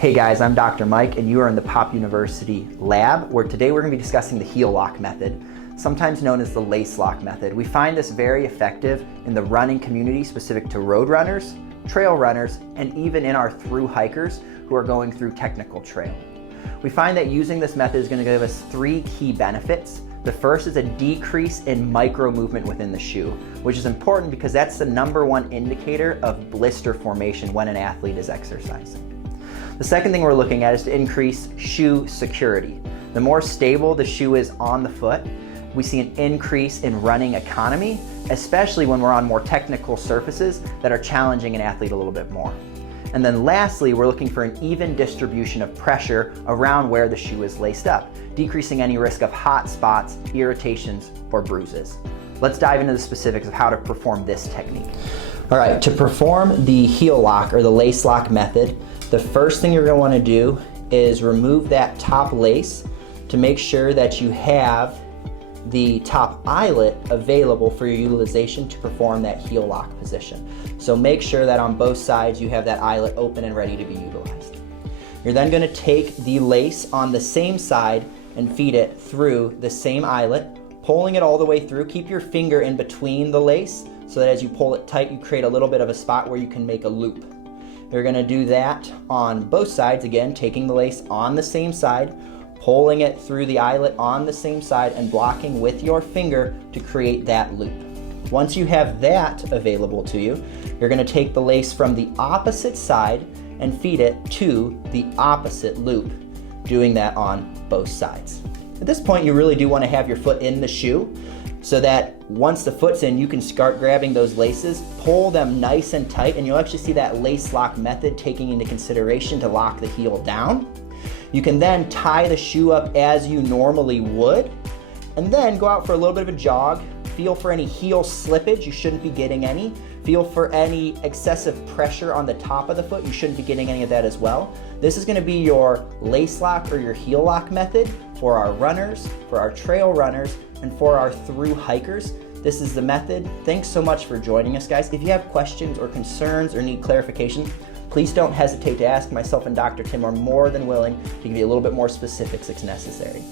Hey guys, I'm Dr. Mike and you are in the Pop University lab, where today we're going to be discussing the heel lock method, sometimes known as the lace lock method. We find this very effective in the running community, specific to road runners, trail runners, and even in our thru hikers who are going through technical trail. We find that using this method is going to give us three key benefits. The first is a decrease in micro movement within the shoe, which is important because that's the #1 indicator of blister formation when an athlete is exercising. The second thing we're looking at is to increase shoe security. The more stable the shoe is on the foot, we see an increase in running economy, especially when we're on more technical surfaces that are challenging an athlete a little bit more. And then lastly, we're looking for an even distribution of pressure around where the shoe is laced up, decreasing any risk of hot spots, irritations, or bruises. Let's dive into the specifics of how to perform this technique. All right, to perform the heel lock or the lace lock method, the first thing you're going to want to do is remove that top lace to make sure that you have the top eyelet available for your utilization to perform that heel lock position. So make sure that on both sides you have that eyelet open and ready to be utilized. You're then going to take the lace on the same side and feed it through the same eyelet, pulling it all the way through. Keep your finger in between the lace so that as you pull it tight, you create a little bit of a spot where you can make a loop. You're going to do that on both sides, again, taking the lace on the same side, pulling it through the eyelet on the same side, and blocking with your finger to create that loop. Once you have that available to you, you're going to take the lace from the opposite side and feed it to the opposite loop, doing that on both sides. At this point, you really do want to have your foot in the shoe so that once the foot's in, you can start grabbing those laces, pull them nice and tight, and you'll actually see that lace lock method taking into consideration to lock the heel down. You can then tie the shoe up as you normally would, and then go out for a little bit of a jog. Feel for any heel slippage, you shouldn't be getting any. Feel for any excessive pressure on the top of the foot, you shouldn't be getting any of that as well. This is going to be your lace lock or your heel lock method for our runners, for our trail runners, and for our thru hikers. This is the method. Thanks so much for joining us, guys. If you have questions or concerns or need clarification, please don't hesitate to ask. Myself and Dr. Tim are more than willing to give you a little bit more specifics if necessary.